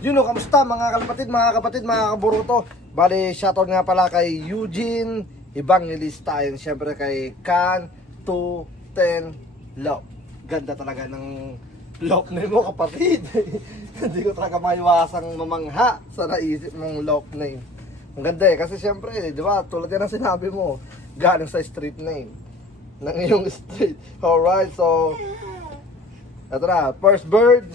Juno, kamusta mga kapatid, mga kaburuto? Bali, shoutout nga pala kay Eugene Evangelista and syempre kay Can 210 Love. Ganda talaga ng lock name mo, kapatid. Hindi ko talaga maiwasang mamangha sa naisip mong lock name. Ang ganda kasi syempre, di ba, tulad yan ang sinabi mo, galing sa street name ng iyong street. Alright, so ito na, first bird,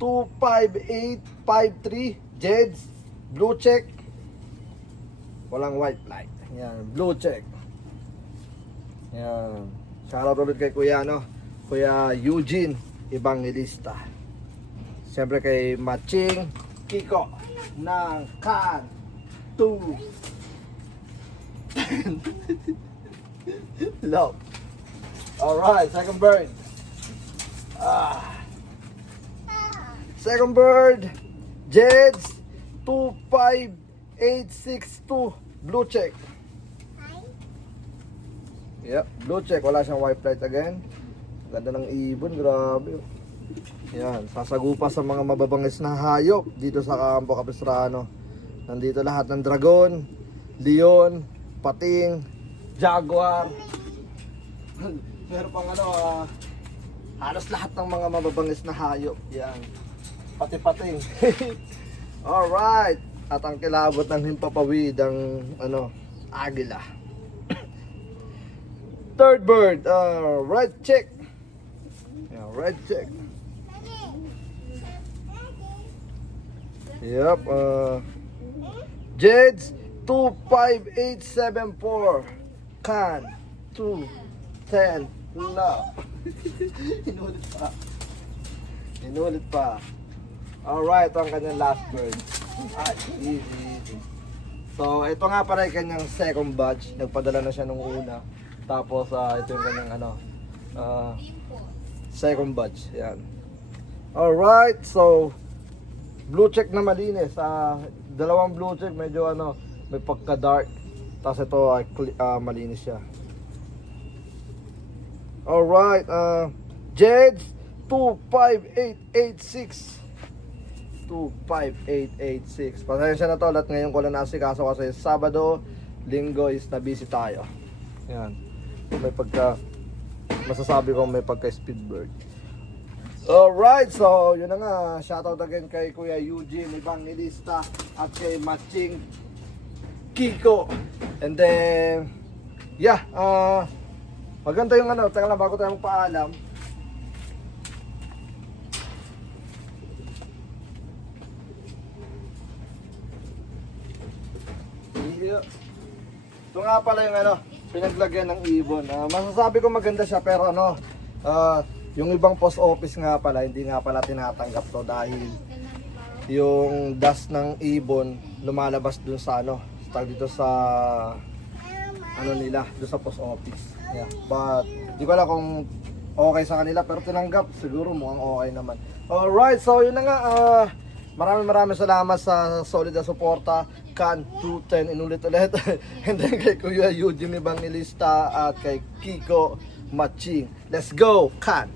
25853 Jeds, blue check, walang white light. Yan, blue check. Yan, shoutout ulit kay Kuya, Kuya Eugene Evangelista. Siyempre kay Matching Kiko ng Can 2 Love. Alright, second bird. Second bird, Jeds 25862 blue check. Yep, blue check, wala siyang white light again. Ganda ng ibon, grabe. Yan, sasagupa sa mga mababangis na hayop dito sa Campo Capistrano. Nandito lahat ng dragon, leon, pating, jaguar. Meron pang halos lahat ng mga mababangis na hayop. Yan, pati-pating. Alright, at ang kilabot ng himpapawid ang agila. Third bird, red check. Yeah, red check. Yep, Jeds 25874 Can 210 Love. Inulit pa. Alright, ito ang kanyang last bird. Easy. So, ito nga para yung kanyang second batch. Nagpadala na siya nung una. Tapos, ito yung kanyang second batch. Yan. Alright, so blue check na malinis. Dalawang blue check, medyo may pagka dark. Tapos ito malinis siya. Alright, Jeds 25886 25886. Pasensya na to, lahat ngayon ko lang nasikaso kasi Sabado, Linggo is na busy tayo. Yan. May masasabi ko may pagka speedbird. Alright, so yun na nga, shoutout again kay Kuya Eugene Evangelista at kay Matching Kiko. And then yeah, maganda yung teka lang bago tayo magpaalam. Yeah. Ito nga pala yung pinaglagyan ng ibon. Masasabi ko maganda siya pero yung ibang post office nga pala hindi nga pala tinatanggap to dahil yung dust ng ibon lumalabas dun sa dito sa nila, dun sa post office. Yeah. But di ko alam kung okay sa kanila pero tinanggap siguro mukhang okay naman. Alright, so yun na nga, maraming salamat sa solid na suporta. Can 210 inulit-ulit. And then kay Kuya Eugene Evangelista at kay Kiko Matching. Let's go, Can!